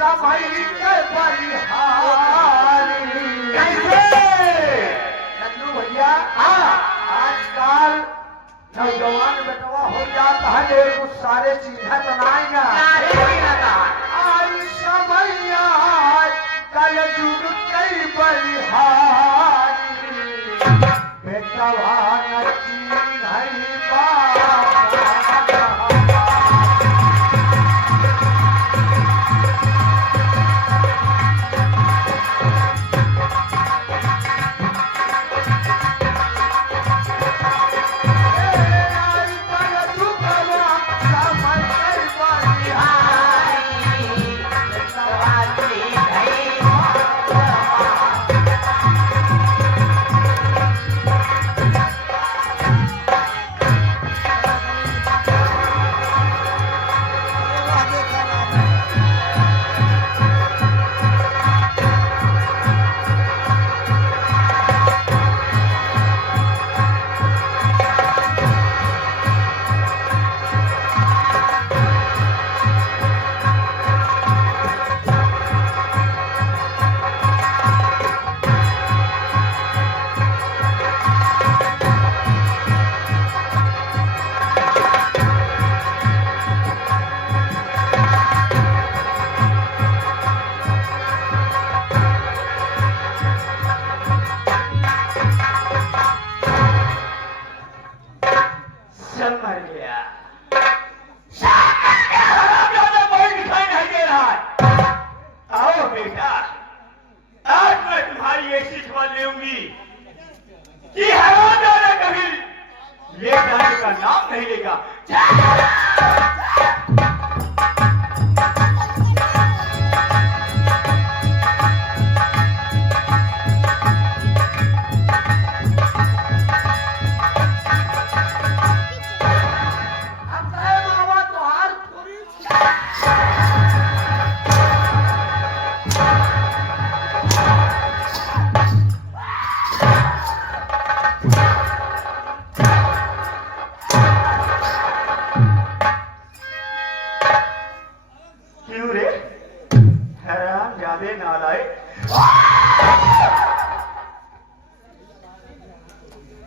समय के बलिहारी। कैसे नन्नू भैया, आजकल नौजवान बेटवा हो जाता है जो कुछ सारे चीजें बनाएगा। आई समय कल जुग कई बलिहारी, बेटवा नची नहीं बात।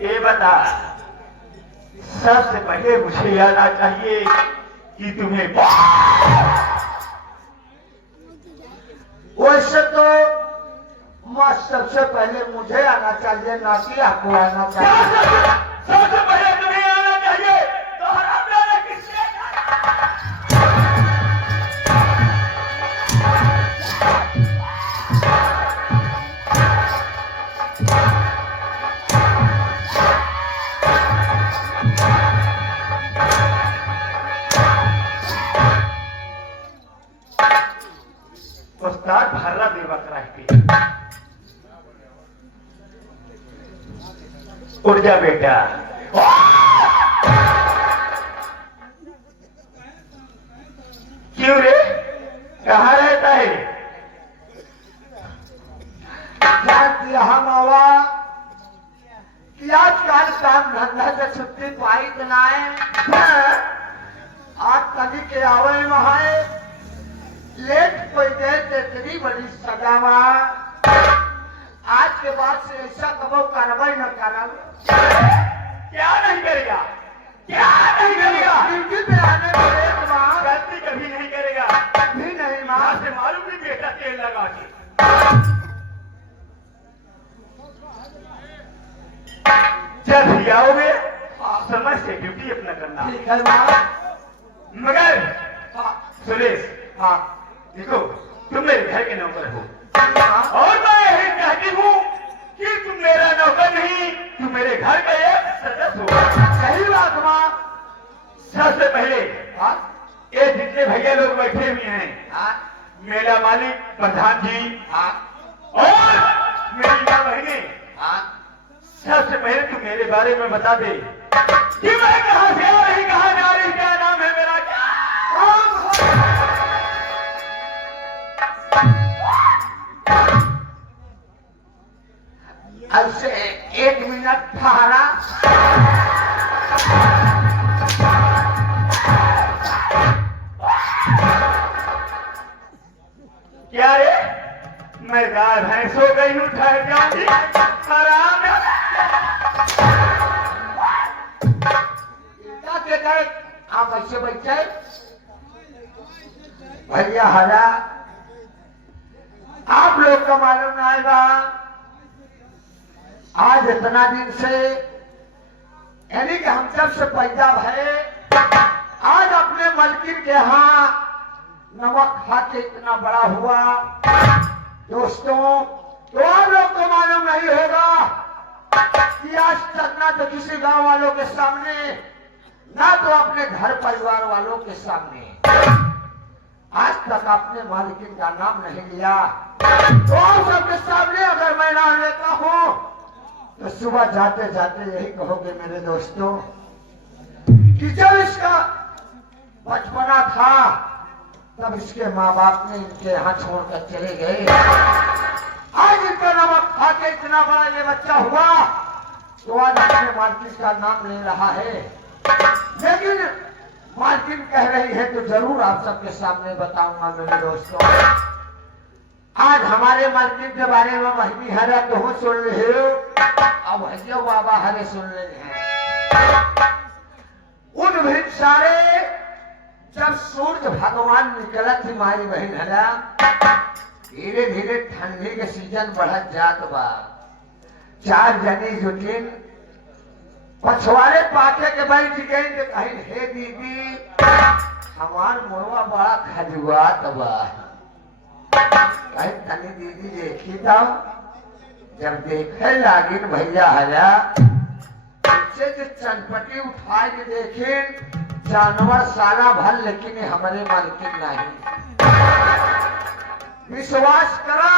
ये बता, सबसे पहले मुझे याद आना चाहिए कि तुम्हें वैसे तो सबसे पहले मुझे आना चाहिए, ना कि आपको आना चाहिए। सबसे पहले तुम्हें आना चाहिए तो हराम जाना किससे? उस्ताद भर्रा देवक रहती। उठ जा बेटा। क्यों रे, कहाँ रहता है? हम आवा कि आजकल काम धंधा से छुट्टी पाई बनाए, आज कभी के आवे वहां लेट कोई देर तेरी बड़ी सजावा। आज के बाद से ऐसा कबो कार्रवाई न करब। क्या नहीं करेगा? क्या नहीं करेगा? ड्यूटी पे आने के एक बार गलती कभी नहीं करेगा। कभी नहीं मां से मालूम नहीं बेटा तेल लगा के। जब भी आओगे समय से ड्यूटी अपना करना। ठीक है मां। मगर सुरेश, हाँ देखो, तुम मेरे घर के नौकर हो और मैं यही कहती हूँ कि तुम मेरा नौकर नहीं, तुम मेरे घर का एक सदस्य हो। सही बात मां। सबसे पहले ये जितने भैया लोग बैठे हुए हैं, मेरा मालिक प्रधान जी और मेरी माँ बहने, सबसे पहले तुम मेरे बारे में बता दे कि मैं कहाँ से आ रही, कहाँ जा रही, क्या नाम है मेरा, क्या काम है? ऐसे 1 मिनट ठहरा। क्या रे, मैं गाय भैंस हो गई हूँ, ठहर जाऊंगी आराम है। क्या कहता है आप ऐसे बैठे भैया हरा आप लोग का मालूम ना आएगा आज इतना दिन से यानी कि हम जब से पैदा भय आज अपने मलकिन के यहाँ नमक खा के इतना बड़ा हुआ। दोस्तों तो आप लोग को मालूम नहीं होगा कि आज तक ना तो किसी गांव वालों के सामने ना तो अपने घर परिवार वालों के सामने आज तक अपने मालिकिन का नाम नहीं लिया। तो आप सबके सामने अगर मैं नाम लेता हूं तो सुबह जाते जाते यही कहोगे मेरे दोस्तों कि जब इसका बचपना था तब इसके माँ बाप ने इनके यहाँ छोड़कर चले गए। आज इनका नमक खा के इतना बड़ा ये बच्चा हुआ तो आज अपने मालकिन का नाम ले रहा है। लेकिन मालकिन कह रही है तो जरूर आप सबके सामने बताऊंगा मेरे दोस्तों। आज हमारे मालकिन के बारे में वही हरा तो हो सुन रहे हो, अब भैया बाबा हरे सुन रहे हैं। उन भी सारे जब सूर्य भगवान निकला थी मारी बहन हरा धीरे धीरे ठंडी के सीजन बढ़त जात बा। चार जनी जुटिन पछवाड़े पाके के बैठ गई तो कहीं हे दीदी हमार मुड़वा बड़ा खजुआत बा। कहीं तनी दीदी देखी था जब देखे लागिन भैया हरा से जो चनपटी उठा के देखे जानवर सारा भर लेकिन हमारे मालकिन नहीं। विश्वास करा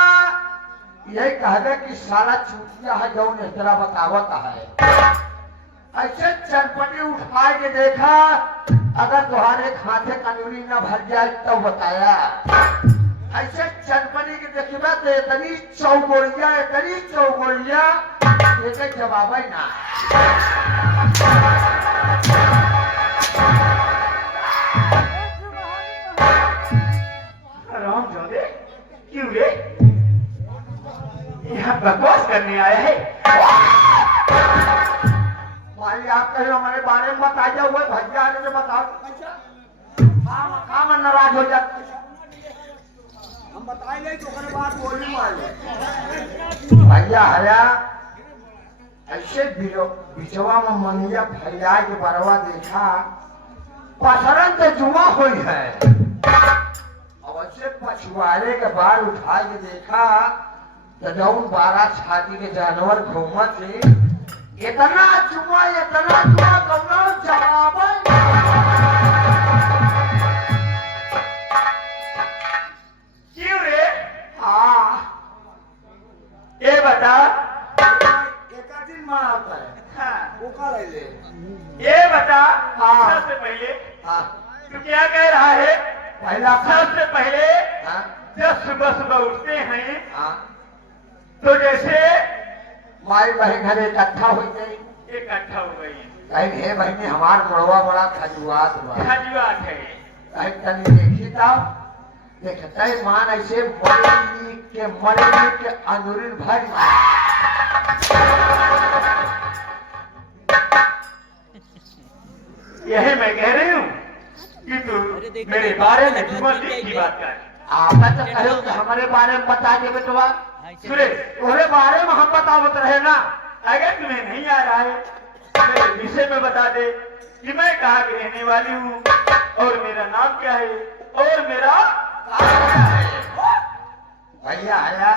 यही कहबे कि सारा चूतिया है जो नेतरा बतावत है। ऐसे चनपटी उठा के देखा अगर तुम्हारे खाते कनूरी न भर जाए तो बताया। ऐसे चनपटी के देखिबा तो इतनी चौगोड़िया एक जवाब ही ना। राम जोदे क्यों रे यहाँ बकवास करने आया है? भाई आप कहीं हमारे बारे में बता जाओ भैया आने से बताओ काम नाराज हो जाते हम बताए नहीं तो बात बोली मारे भैया हरा ऐसे बिचवा में मनिया फैला के बरवा देखा पसरन तो जुआ हुई है। अब ऐसे पछुआरे के बाल उठा के देखा तो जौन 12 छाती के जानवर घूमत थे इतना जुआ कौनो जवाब क्यों रे? हाँ ये बता एक दिन मनाता है। हाँ, वो का ले ये बता हाँ। सबसे पहले हाँ तू क्या कह रहा है? पहला सबसे पहले हाँ जब सुबह सुबह उठते हैं हाँ तो जैसे माई बहन घर इकट्ठा हो गई इकट्ठा हो गई कहीं हे बहनी हमार मुड़वा बड़ा खजुआत हुआ खजुआत है। कहीं तनी देखी था देखते मान ऐसे मरेली के अंदूरी भर यही मैं कह रही हूँ कि तू मेरे बारे में जुमल की बात कर। आपा तो कहो कि हमारे बारे में बता दे बेटवा सुरेश तुम्हारे बारे में हम बतावत रहे ना। अगर तुम्हें नहीं आ रहा है मेरे विषय में बता दे कि मैं कहाँ की रहने वाली हूँ और मेरा नाम क्या है और मेरा भैया आया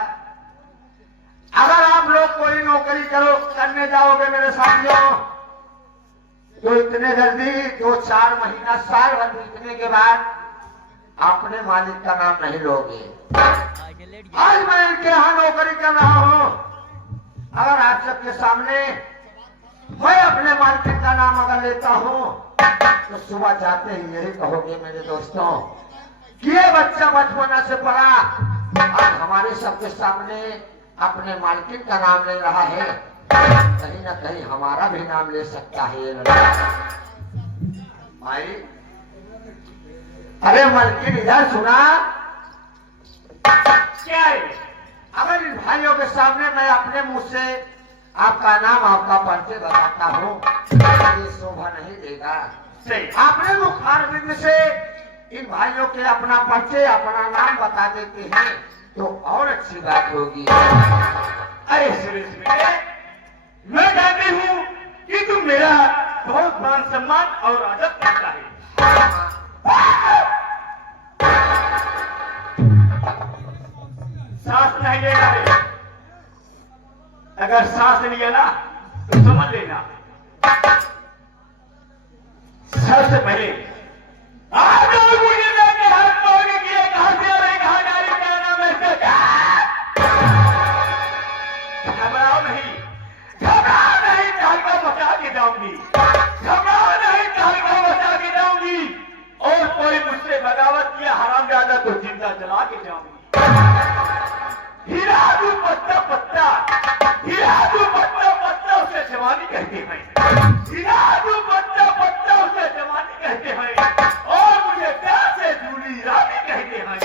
अगर आप लोग कोई नौकरी करने जाओगे मेरे साथियों तो इतने जल्दी 2-4 महीना साल भर बीतने के बाद अपने मालिक का नाम नहीं लोगे। आज मैं इनके यहाँ नौकरी कर रहा हूँ अगर आप सबके सामने मैं अपने मालिक का नाम अगर लेता हूँ तो सुबह जाते ही यही कहोगे मेरे दोस्तों कि ये बच्चा बचपना से पढ़ा आज हमारे सबके सामने अपने मालकिन का नाम ले रहा है। कहीं ना कहीं हमारा भी नाम ले सकता है ये लड़का। भाई अरे मालकिन इधर सुना क्या है? अगर इन भाइयों के सामने मैं अपने मुंह से आपका नाम आपका परिचय बताता हूँ ये शोभा नहीं देगा। सही। अपने मुखारबिंद से इन भाइयों के अपना परिचय अपना नाम बता देते हैं तो और अच्छी बात होगी। अरे सुरेश बेटे, मैं जानती हूँ कि तुम मेरा बहुत मान सम्मान और आदर करता है। सांस नहीं लेना रे। अगर सांस लिया ना तो समझ लेना। सबसे पहले आप लोग मुझे लेके हाथ मांगे कि कहां से आ रहे, कहां जा रहे, क्या नाम है इसका? घबराओ नहीं, घबराओ नहीं, तहलका मचा के जाऊंगी। घबराओ नहीं, तहलका मचा के जाऊंगी। और कोई मुझसे बगावत किया हरामजादा तो जिंदा जला के जाऊंगी। हीरा दूं पत्ता पत्ता, हीरा दूं पत्ता पत्ता उसे जवानी कहते हैं। हीरा दूं पत्ता पत्ता उसे जवानी कहते हैं। और मुझे प्यार से जूली रानी कहते हैं।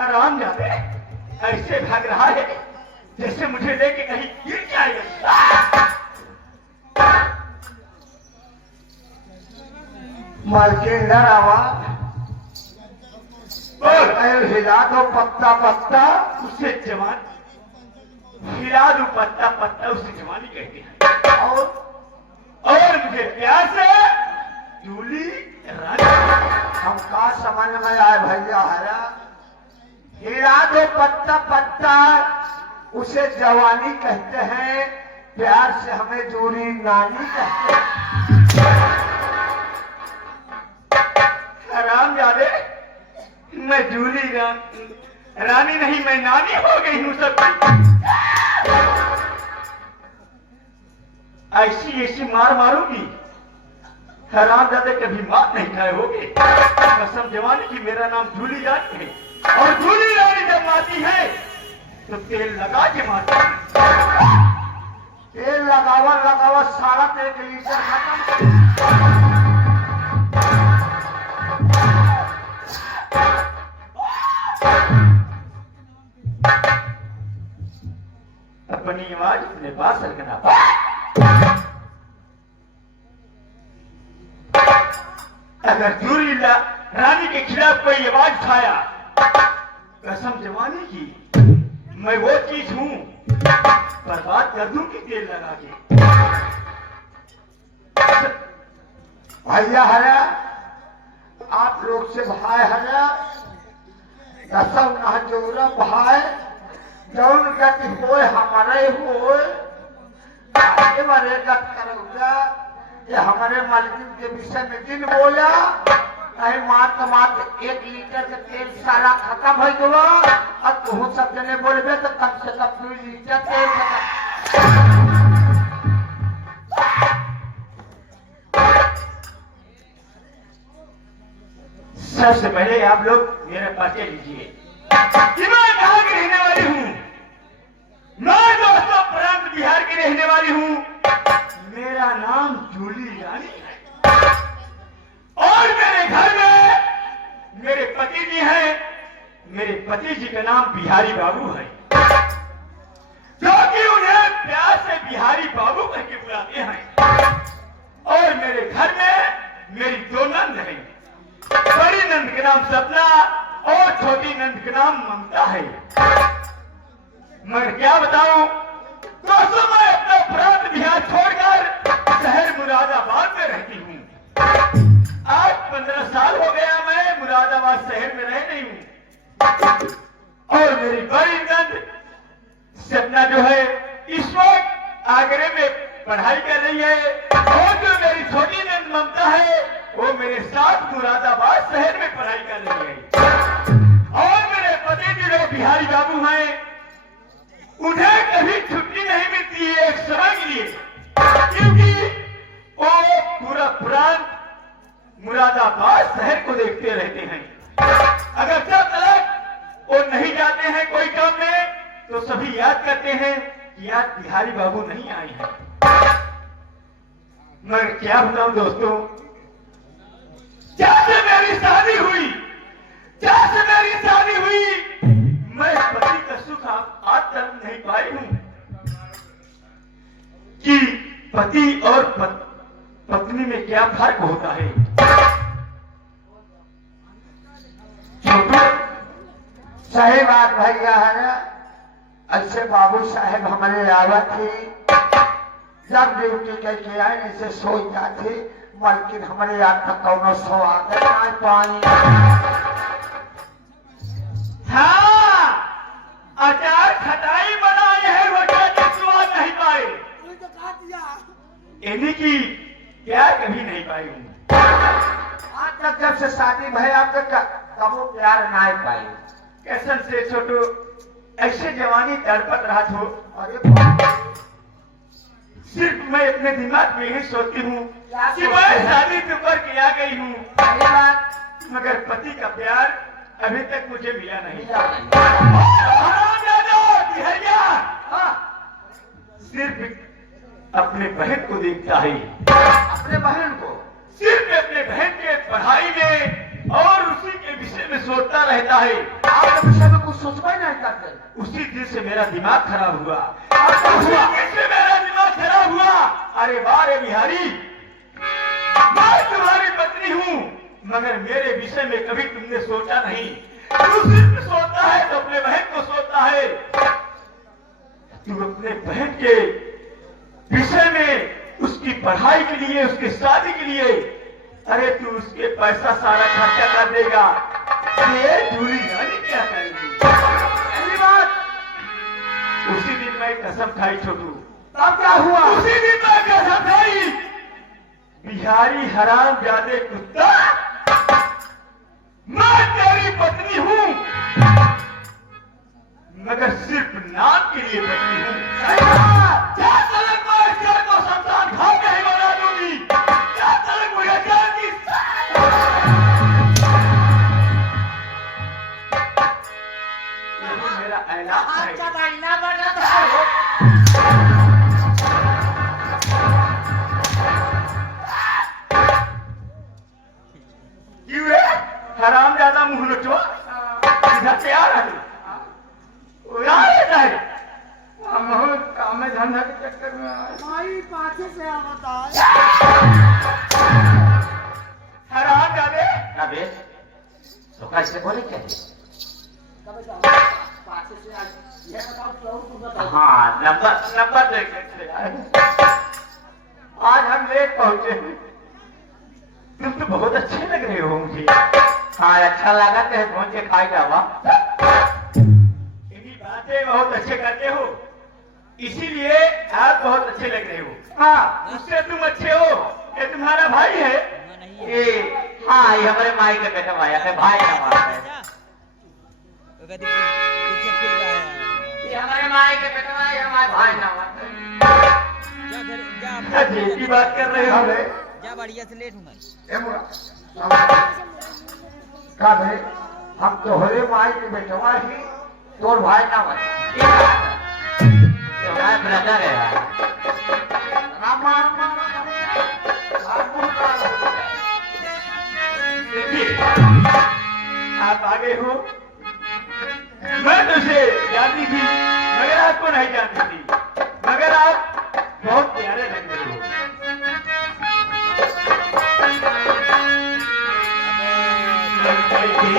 आराम जाते ऐसे भाग रहा है जैसे मुझे लेके कहीं गिर जाएगा। मालकिन डरावा हिला दो पत्ता पत्ता उसे जवान, हिला दो पत्ता पत्ता उसे जवानी कहते हैं। और मुझे प्यार से जूली रानी। हम का समझ में आए भैया हरा हिला दो पत्ता पत्ता उसे जवानी कहते हैं, प्यार से हमें जूली नानी कहते हैं। आराम जादे, मैं जूली रानी नहीं, मैं नानी हो गई हूं सबकी। ऐसी ऐसी मार मारूंगी हराम जादे कभी मार नहीं खाए होगे। कसम जवानी की मेरा नाम जूली रानी है। और जूली रानी जब मारती है तो तेल लगा के मारती है। तेल लगावा लगावा सारा 1 लीटर खत्म। अपनी आवाज अपने पास रखना। अगर जूली रानी के खिलाफ कोई आवाज उठाया, कसम जवानी की मैं वो चीज हूं बर्बाद कर दूंगी तेल लगा के। भैया हरा आप लोग से भाई हरा दसम न जोरा भाई जौन गति होए हमारे होए आगे बारे गत करोगा ये हमारे मालिक के विषय में दिन बोला नहीं मात 1 लीटर के तेल सारा खत्म हो गया। अब तू सब जने बोलबे तो कम से कम 2 लीटर तेल खत्म। सबसे पहले आप लोग मेरा परिचय लीजिए कि मैं कहां की रहने वाली हूं। मैं दोस्तों प्रांत बिहार की रहने वाली हूं। मेरा नाम जूली रानी है। और मेरे घर में मेरे पति जी हैं। मेरे पति जी का नाम बिहारी बाबू है, जो कि उन्हें प्यार से बिहारी बाबू करके बुलाते हैं। और मेरे घर में मेरी 2 नंद हैं। बड़ी नंद का नाम सपना और छोटी नंद का नाम ममता है। मैं क्या बताऊं दोस्तों, मैं अपना प्रांत बिहार छोड़कर शहर मुरादाबाद में रहती हूँ। आज 15 साल हो गया मैं मुरादाबाद शहर में रह रही हूँ। और मेरी बड़ी नंद सपना जो है इस वक्त आगरे में पढ़ाई कर रही है। और जो मेरी छोटी नंद ममता है वो मेरे साथ मुरादाबाद शहर में पढ़ाई कर रही है। और मेरे पति जी जो बिहारी बाबू हैं उन्हें कभी छुट्टी नहीं मिलती है एक समय के लिए, क्योंकि वो पूरा प्रांत मुरादाबाद शहर को देखते रहते हैं। अगर जब तक वो नहीं जाते हैं कोई काम में तो सभी याद याद करते हैं कि आज बिहारी बाबू नहीं आए हैं। मगर क्या बताऊं दोस्तों, जैसे मेरी शादी हुई, मैं पति का सुख आज तक नहीं पाई हूं कि पति और पत्नी में क्या फर्क होता है। छोटू सही बात भैया है। ऐसे बाबू साहेब हमारे आवत थी, जब ड्यूटी करके आए ऐसे सो जाते, मलकिन हमारे याद तक कौनो सो आते पानी। हाँ, अचार खटाई बनाए है, रोटियां का स्वाद नहीं पाए। इन्हीं की क्या कभी नहीं पाई हूँ। आज तक जब से शादी भई आप तक कबो प्यार नहीं पाई। कैसन से छोटू ऐसे जवानी तड़पत रहा हो। अरे सिर्फ मैं अपने दिमाग में ही सोचती हूँ क्या कि सोचते मैं हैं? शादी तो करके आ गई हूँ, सही बात मगर पति का प्यार अभी तक मुझे मिला नहीं। मिला नहीं। हरामजादा, बिहारिया, हाँ, सिर्फ अपने बहन को देखता है, अपने बहन को सिर्फ अपने बहन के पढ़ाई में और उसी के विषय में सोचता रहता है। आप तो विषय में कुछ सोचना ही नहीं करते। उसी दिन से मेरा दिमाग खराब हुआ। क्या उसी हुआ? दिन से मेरा दिमाग खराब हुआ। अरे वाह रे बिहारी, मैं तुम्हारी पत्नी हूँ, मगर मेरे विषय में कभी तुमने सोचा नहीं। तू सिर्फ सोचता है तो अपने बहन को सोचता है। तू अपने बहन के विषय में, उसकी पढ़ाई के लिए, उसकी शादी के लिए, अरे तू उसके पैसा सारा खर्चा कर देगा। ये दूरी रानी क्या करेगी? पहली बात उसी दिन मैं कसम खाई छोटू, तब क्या हुआ? उसी दिन मैं कसम खाई, बिहारी हराम जादे कुत्ता, मैं तेरी पत्नी हूँ, मगर सिर्फ नाम के लिए पत्नी हूँ। सही बात। क्या तलक मैं इस घर को शमशान घाट नहीं बना दूंगी, क्या तलक मुझे जान की यही मेरा ऐलान है। क्यों रे हराम ज्यादा मुंह लुटवा, इधर से आ रहा है, उड़ा रहता है। हम काम में धंधा के चक्कर में आए। भाई पाछे से आवता है। हराम जादे, अबे तो कैसे बोले क्या? पाछे से आज ये बताओ क्यों तुम बताओ। हाँ, नंबर देखे थे। आज हम लेट पहुंचे। तुम तो बहुत अच्छे लग रहे हो मुझे। हाँ, अच्छा लगा तो पहुंच के खाई जावा। इन्हीं बातें बहुत अच्छे करते हो, इसीलिए आप बहुत अच्छे लग रहे हो। हाँ, उससे तुम अच्छे हो। ये तुम्हारा भाई है? ये हाँ, ये हमारे माई के बेटा भाई है, भाई हमारा है। पीछे खुल गया है। ये हमारे माई के बेटा भाई, हमारे भाई ना जा घर जा अजय की बात कर रहे हो? जा बढ़िया से लेट हूँ मैं। का भाई हम तोहरे माई के बेटवा ही, तोर भाई ना बन। तुम्हारा ब्रदर है। देखिए, आप आगे हो, मैं तो उसे जानती थी मगर आपको नहीं जानती थी, मगर आप बहुत प्यारे लग रहे हो।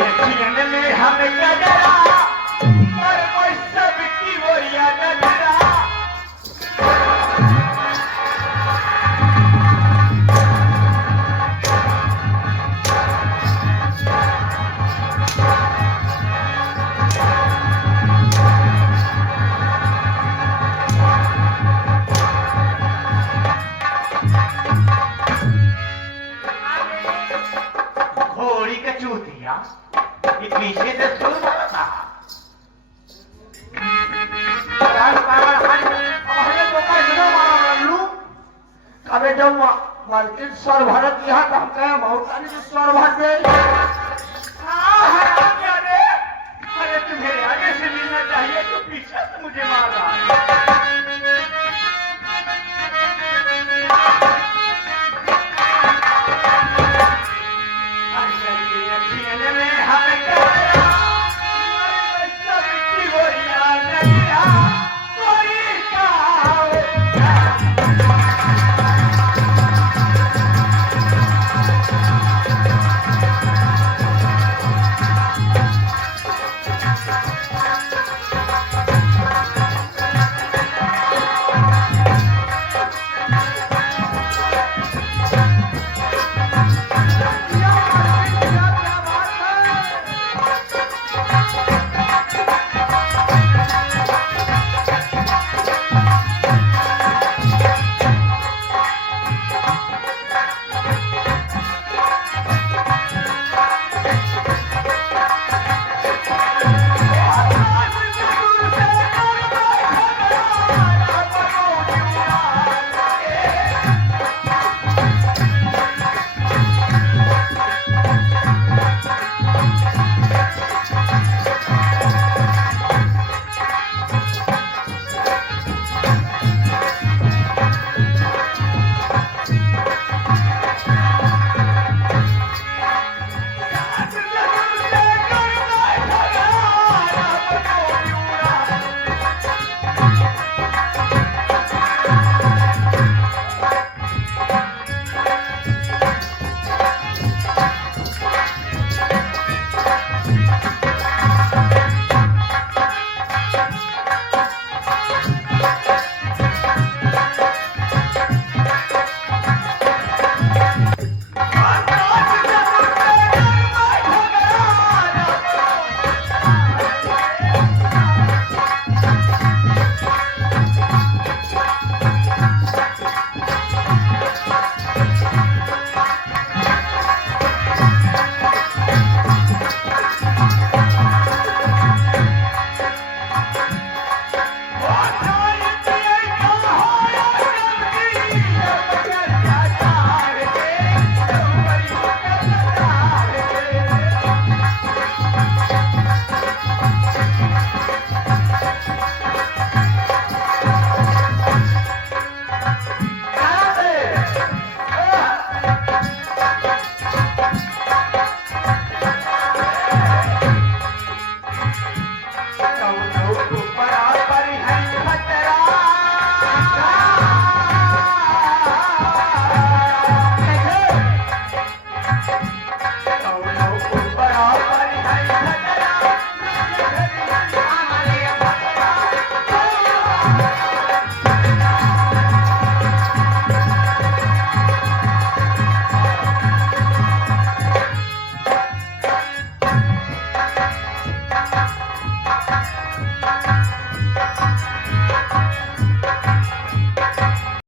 अखियन में हम कजरा और कोई सबकी बोरिया नजरा। घोड़ी का चूतिया ये पीछे से सुन रहा था। अबे जब मार्केट स्वर भरत यहाँ तो हम कहे बहुत स्वर भर दे।